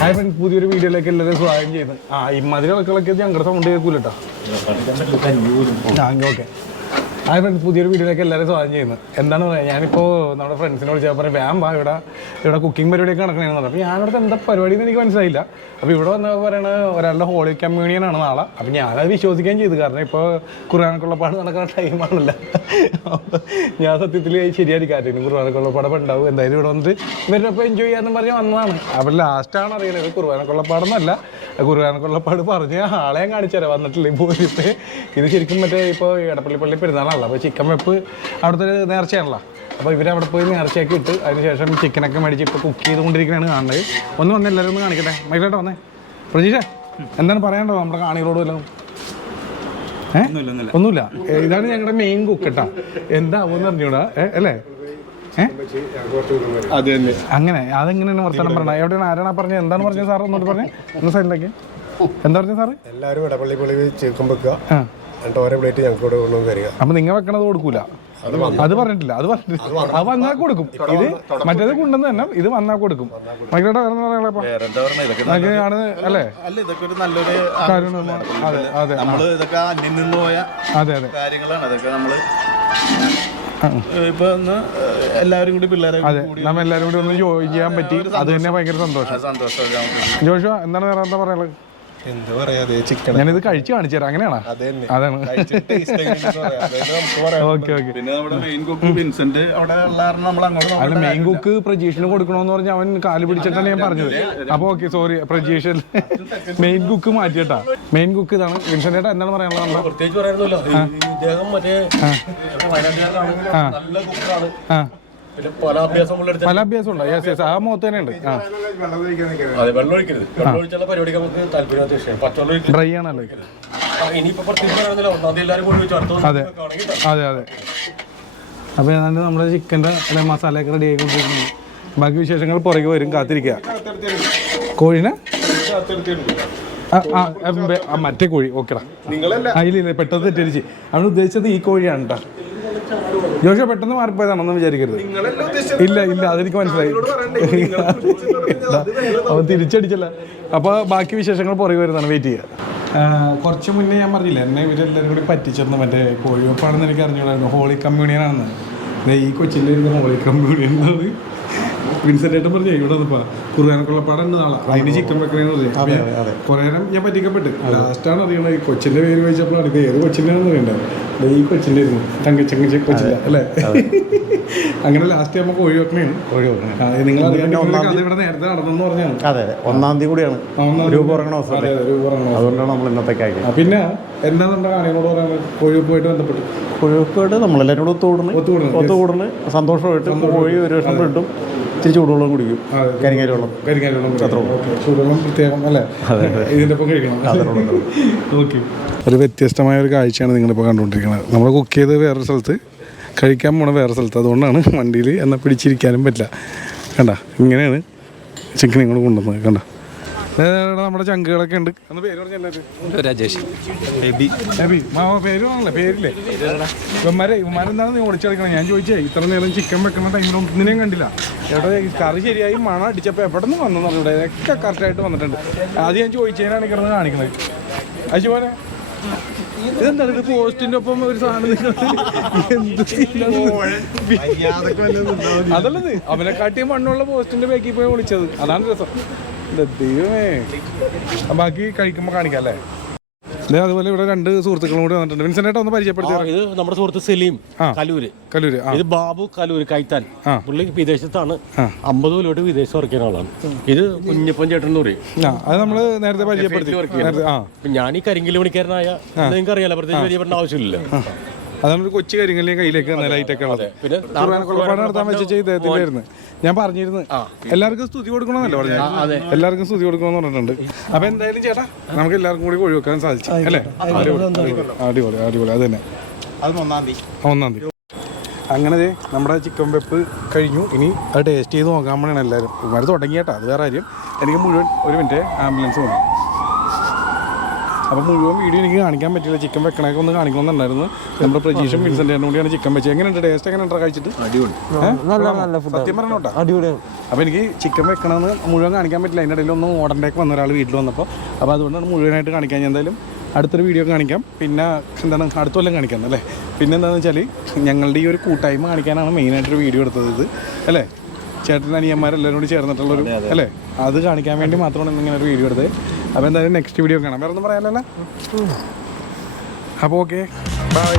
Hi friends, പുതിയൊരു വീഡിയോയിലേക്ക് എല്ലാവരും സ്വാഗതം ചെയ്യുന്നത്. ഇമ്മാതിരി കളക്കളൊക്കെ ഞങ്ങളുടെ സൗണ്ട് കേൾക്കൂലട്ടോ. ഓക്കെ. ഹായ് ഫ്രണ്ട്സ്, പുതിയൊരു വീഡിയോയിലേക്ക് എല്ലാവരും സ്വാഗതം ചെയ്യുന്നത്. എന്താണ് പറയുക, ഞാനിപ്പോൾ നമ്മുടെ ഫ്രണ്ട്സിനെ വിളിച്ചാൽ പറയും വേം വാ, ഇവിടെ കുക്കിംഗ് പരിപാടിയൊക്കെ നടക്കണമെന്ന് പറഞ്ഞു. അപ്പോൾ ഞാനിവിടെ എന്താ പരിപാടി എന്ന് എനിക്ക് മനസ്സിലായില്ല. അപ്പോൾ ഇവിടെ വന്ന് പറയണത് ഒരാളുടെ ഹോളി കമ്മ്യൂണിയനാണ് നാളെ. അപ്പോൾ ഞാനത് വിശ്വസിക്കുകയും ചെയ്തു, കാരണം ഇപ്പോൾ ഖുർആനക്കുള്ളപ്പാട് നടക്കുന്ന ടൈമാണല്ലോ. ഞാൻ സത്യത്തിൽ ശരിയായിരിക്കും ഖുർആനക്കുള്ളപ്പാടൊക്കെ ഉണ്ടാവും. എന്തായാലും ഇവിടെ വന്നിട്ട് ഇവരപ്പോൾ എൻജോയ് ചെയ്യാമെന്ന് പറഞ്ഞ് വന്നതാണ്. അപ്പോൾ ലാസ്റ്റാണ് അറിയുന്നത് ഖുർആനക്കുള്ളപ്പാടൊന്നുമല്ല, ഖുർആനക്കുള്ളപ്പാട് പറഞ്ഞ് ആളെ കാണിച്ചു തരാം വന്നിട്ടില്ല. പോയിട്ട് ഇത് ശരിക്കും മറ്റേ ഇപ്പോൾ എടപ്പള്ളി പെരുന്നാളാണല്ലോ. അപ്പോൾ ചിക്കൻ വെപ്പ് അവിടുത്തെ ഒരു നേർച്ചയാണല്ലോ. അപ്പോൾ ഇവരവിടെ പോയി നേർച്ചയാക്കി ഇട്ട് അതിനുശേഷം ചിക്കനൊക്കെ മേടിച്ച് ഇപ്പോൾ കുക്ക് ചെയ്തുകൊണ്ടിരിക്കുകയാണ് കാണുന്നത്. ഒന്ന് വന്ന് എല്ലാവരും ഒന്ന് കാണിക്കട്ടെ. മൈക്കിലോട്ട് വന്നേ. പ്രജീഷ, എന്താണ് പറയാനുണ്ടോ നമ്മുടെ കാണികളോട് വല്ലതും? ഒന്നുമില്ല. ഇതാണ് ഞങ്ങളുടെ മെയിൻ കുക്ക് കേട്ടാ. എന്താവുമെന്ന് അറിഞ്ഞൂടാ അല്ലേ? അങ്ങനെ അതെങ്ങനെയാണ് വർത്തമാനം പറഞ്ഞത്? എവിടെയാണ്, ആരാണ് പറഞ്ഞത്? എന്താണ് പറഞ്ഞത് സാർ? ഒന്നോട്ട് പറഞ്ഞേ, ഒന്ന് സൈഡിലേക്ക്. എന്താ പറഞ്ഞത് സാറ്? എല്ലാവരും ഇടപ്പള്ളി ചിക്കൻ വെക്കുക, എന്നിട്ട് ഓരോ പ്ലേറ്റ് ഞങ്ങൾക്ക് കൂടെ കൊണ്ടുവന്ന് തരിക. അപ്പം നിങ്ങൾ വെക്കണത് കൊടുക്കൂല? അത് പറഞ്ഞിട്ടില്ല. അത് വന്നാൽ കൊടുക്കും. ഇത് മറ്റേത് കൊണ്ടുവന്ന് തന്നെ ഇത് വന്നാൽ കൊടുക്കും. മൈക്കിലോട്ട് ആണ് അല്ലേ? അതെ അതെ എല്ലാവരും കൂടി പിള്ളേരെ നമ്മൾ എല്ലാവരും കൂടി ഒന്ന് ജോയിൻ ചെയ്യാൻ പറ്റി. അത് തന്നെ ഭയങ്കര സന്തോഷം. ജോഷുവ, എന്താണ് വേറെ എന്താ പറയാനുള്ളത്? എന്താ പറയാ, ചിക്കൻ ഞാനിത് കഴിച്ച് കാണിച്ചു തരാം. അങ്ങനെയാണോ? അതാണ്. Okay okay. പിന്നെ നമ്മുടെ മെയിൻ കുക്ക് വിൻസെന്റ് അവിടെ അല്ല, മെയിൻ കുക്ക് പ്രജീഷിന് കൊടുക്കണമെന്ന് പറഞ്ഞാൽ അവൻ കാല് പിടിച്ചിട്ടാണ് ഞാൻ പറഞ്ഞത്. അപ്പോൾ okay, sorry Prajeeshan. Main cook മാറ്റിയിട്ടാ. മെയിൻ കുക്ക് ഇതാണ്. വിൻസെന്റ് ഏട്ടാ, എന്താണ് പറയാനുള്ളത്? പ്രത്യേകിച്ച് പറയാനൊന്നുമില്ല. ഇദ്ദേഹം മറ്റേ നല്ല കുക്കാണ്. പല അഭ്യാസം ഉണ്ടോ? യെസ് യെസ്, ആ മുഖത്ത് തന്നെ ഉണ്ട്. വെള്ളം ഒഴിക്കരുത്. വെള്ളം ഒഴിച്ചുള്ള പരിപാടിക്ക് നമുക്ക് താല്പര്യമില്ലാത്ത വിഷയം. പച്ചവെള്ളം ഡ്രൈ ആണല്ലോ. ഇനിയിപ്പോ പ്രത്യേകിച്ച് ഒന്നാമത് എല്ലാവരും കൂടി അതെ അതെ അതെ. അപ്പോൾ ഏതാണ്ട് നമ്മുടെ ചിക്കൻ്റെ മസാലയൊക്കെ റെഡി ആയിക്കൊണ്ടിരിക്കുന്നു. ബാക്കി വിശേഷങ്ങൾ പുറകെ വരും, കാത്തിരിക്കുക. കോഴിനെ മറ്റേ കോഴി ഓക്കെടാ. ഇല്ല, പെട്ടെന്ന് തെറ്റിരിച്ച്. അവൻ ഉദ്ദേശിച്ചത് ഈ കോഴിയാണ് കേട്ടോ. ജോഷ പെട്ടെന്ന് മാറിപ്പോയതാണെന്ന് വിചാരിക്കരുത്. ഇല്ല അതെനിക്ക് മനസ്സിലായി. അവൻ തിരിച്ചടിച്ചല്ല. അപ്പോൾ ബാക്കി വിശേഷങ്ങൾ പുറകെ വരുന്നതാണ്, വെയിറ്റ് ചെയ്യുക. കുറച്ച് മുന്നേ ഞാൻ പറഞ്ഞില്ല, എന്നെ ഇവരെല്ലാവരും കൂടി പറ്റിച്ചെന്ന്. മറ്റേ കോഴിവെപ്പാണെന്ന് എനിക്ക് അറിഞ്ഞൂടായിരുന്നു. ഹോളി കമ്മ്യൂണിയനാണെന്ന്. ഈ കൊച്ചിൻ്റെ ഇരുന്ന ഹോളി കമ്മ്യൂണിയൻ എന്നാണ് വിൻസെന്റ് ഏട്ടൻ പറഞ്ഞു. ഇവിടെ വന്നപ്പോൾ ഖുർആനക്കുള്ളപ്പാടുണ്ട് നാളെ, അതിന് ചിക്കൻ വെക്കണേന്ന് പറഞ്ഞു. കുറേ നേരം ഞാൻ പറ്റിക്കപ്പെട്ട്. ലാസ്റ്റാണ് അറിയണത്. ഈ കൊച്ചിൻ്റെ പേര് ചോദിച്ചപ്പോഴാണ് ഇത് ഏത് കൊച്ചിൻ്റെ ആണെന്ന് അറിയണ്ടത്. ഈ കൊച്ചിൻ്റെ ആയിരുന്നു, തങ്കച്ചങ്ങ കൊച്ചില്ല അല്ലേ? അങ്ങനെ ലാസ്റ്റ് ആകുമ്പോൾ കോഴി വെക്കണേണ്. നിങ്ങൾ ഇവിടെ നേരത്തെ നടന്നെന്ന് പറഞ്ഞാണ്. അതെ, 1-ാം തീയതി കൂടിയാണ് രൂപ അതുകൊണ്ടാണ് നമ്മൾ ഇന്നത്തേക്ക് അയക്കുന്നത്. പിന്നെ എന്താ നമ്മുടെ കാര്യങ്ങളോട് പറയാൻ? കോഴിവെപ്പുമായിട്ട് ബന്ധപ്പെട്ട് കോഴിവെപ്പായിട്ട് നമ്മളെല്ലാവരും കൂടെ ഒത്തുകൂടുന്നു സന്തോഷമായിട്ട്. കോഴി ഒരു വർഷം കിട്ടും, ഇച്ചിരി ചൂടുവെള്ളം കുടിക്കും. കരിങ്ങാലി വെള്ളം ചൂടുവെള്ളം പ്രത്യേകം അല്ലേ? ഇതിൻ്റെ ഒപ്പം കഴിക്കണം. ഓക്കെ. ഒരു വ്യത്യസ്തമായ ഒരു കാഴ്ചയാണ് നിങ്ങളിപ്പോൾ കണ്ടുകൊണ്ടിരിക്കുന്നത്. നമ്മൾ കുക്ക് ചെയ്ത് വേറൊരു സ്ഥലത്ത്, കഴിക്കാൻ പോണ വേറെ സ്ഥലത്ത്. അതുകൊണ്ടാണ് വണ്ടിയിൽ എന്നാൽ പിടിച്ചിരിക്കാനും പറ്റില്ല. കണ്ട, ഇങ്ങനെയാണ് ചിക്കൻ നിങ്ങൾ കൊണ്ടുവന്നത്. കണ്ട, നമ്മുടെ ചങ്കുകളൊക്കെ ഉണ്ട്. ഒന്ന് പേര് പറഞ്ഞ രാജേഷ് പേര് പറഞ്ഞല്ലേ? പേരില്ലേ ഇവന്മാരെന്താണ് നീ ഓടിച്ചെടുക്കണം? ഞാൻ ചോദിച്ചേ, ഇത്ര നേരം ചിക്കൻ വെക്കുന്ന ടൈമിൽ ഒന്നിനെയും കണ്ടില്ല. ചേട്ടാ കറി ശരിയായി മണം അടിച്ചപ്പോൾ എവിടെ നിന്ന് വന്നു ഇവിടെ ഒക്കെ കറക്റ്റായിട്ട് വന്നിട്ടുണ്ട്. ആദ്യം ഞാൻ ചോദിച്ചതിനാണ് കിടന്ന് കാണിക്കുന്നത്. അശുപോലെ ഇതെന്താണ് ഇത്? പോസ്റ്റിന്റെ ഒപ്പം ഒരു സാധനം അതല്ലത്, അവനെ കാട്ടിയ മണ്ണുള്ള പോസ്റ്റിന്റെ ബാക്കിൽ പോയി വിളിച്ചത്. അതാണ് രസം. ദൈവമേ. ബാക്കി കഴിക്കുമ്പോൾ കാണിക്കാം അല്ലേ? അതുപോലെ ഇവിടെ രണ്ട് സുഹൃത്തുക്കളും കൂടി വന്നിട്ടുണ്ട്. വിൻസെന്റ് ഒന്ന് പരിചയപ്പെടുത്തി. ഇത് നമ്മുടെ സുഹൃത്ത് സലീം കലൂര്. ഇത് ബാബു കലൂര് കൈത്താൻ. പുള്ളി വിദേശത്താണ്. 50 കൊല്ലമായിട്ട് വിദേശത്ത് വർക്ക് ചെയ്യുന്ന ആളാണ്. ഇത് കുഞ്ഞപ്പൻ ചേട്ടൻ എന്ന് പറയും. അത് നമ്മള് നേരത്തെ പരിചയപ്പെടുത്തി. ഞാൻ ഈ കരിങ്കല് പണിക്കാരനായ നിങ്ങൾക്ക് അറിയാലോ, പ്രത്യേകിച്ച് പരിചയപ്പെടേണ്ട ആവശ്യമില്ല. അതാണ് ഒരു കൊച്ചു കാര്യങ്ങളിൽ കയ്യിലേക്ക് ലൈറ്റൊക്കെ ഉള്ളത്. പിന്നെ നടത്താൻ വെച്ച ഇദ്ദേഹത്തിലായിരുന്നു. ഞാൻ പറഞ്ഞിരുന്നു എല്ലാവർക്കും സ്തുതി കൊടുക്കണമെന്നല്ലോ പറഞ്ഞു. എല്ലാവർക്കും സ്തുതി കൊടുക്കണമെന്ന് പറഞ്ഞിട്ടുണ്ട്. അപ്പൊ എന്തായാലും ചേട്ടാ, നമുക്ക് എല്ലാവർക്കും കൂടി ഒഴിവാക്കാൻ സാധിച്ചു അല്ലേ? അടിപൊളി അടിപൊളി. അത് തന്നെ. 1-ാം തീയതി. അങ്ങനെ നമ്മുടെ ചിക്കൻ വെപ്പ് കഴിഞ്ഞു. ഇനി അത് ടേസ്റ്റ് ചെയ്ത് നോക്കാൻ വേണ്ടിയാണ് എല്ലാവരും. ഇവർ തുടങ്ങിയേട്ടാ, അത് വേറെ കാര്യം. എനിക്ക് മുഴുവൻ ഒരു മിനിറ്റ് ആംബുലൻസ് വേണം. അപ്പോൾ മുഴുവൻ വീഡിയോ എനിക്ക് കാണിക്കാൻ പറ്റില്ല. ചിക്കൻ വെക്കണൊക്കെ ഒന്ന് കാണിക്കണമെന്നുണ്ടായിരുന്നു. നമ്മുടെ പ്രജീഷും വിൻസെൻ്റ് കൂടിയാണ് ചിക്കൻ വെച്ചത്. എങ്ങനെയുണ്ട് ടേസ്റ്റ്? എങ്ങനെയുണ്ട് കഴിച്ചിട്ട്? സത്യം പറഞ്ഞോട്ടാ അടിപൊളിയാണ്. അപ്പോൾ എനിക്ക് ചിക്കൻ വെക്കണമെന്ന് മുഴുവൻ കാണിക്കാൻ പറ്റില്ല. അതിൻ്റെ ഇടയിൽ ഒന്ന് ഓർഡറിലേക്ക് വന്ന ഒരാൾ വീട്ടിൽ വന്നപ്പോൾ. അപ്പോൾ അതുകൊണ്ടാണ് മുഴുവനായിട്ട് കാണിക്കാൻ. ഞാൻ എന്തായാലും അടുത്തൊരു വീഡിയോ കാണിക്കാം. പിന്നെ എന്താണ് അടുത്ത കൊല്ലം കാണിക്കാം അല്ലേ. പിന്നെ എന്താണെന്ന് വെച്ചാൽ ഞങ്ങളുടെ ഈ ഒരു കൂട്ടായ്മ കാണിക്കാനാണ് മെയിനായിട്ടൊരു വീഡിയോ എടുത്തത് ഇത് അല്ലേ. ചേട്ടൻ അനിയന്മാരെല്ലാവരും കൂടി ചേർന്നിട്ടുള്ളൊരു അല്ലേ, അത് കാണിക്കാൻ വേണ്ടി മാത്രമാണ് ഇങ്ങനെ ഒരു വീഡിയോ എടുത്തത്. അപ്പോൾ എന്തായാലും നെക്സ്റ്റ് വീഡിയോ കാണാം. വേറെ ഒന്നും പറയാനല്ല. അപ്പോൾ ഓക്കെ, ബൈ.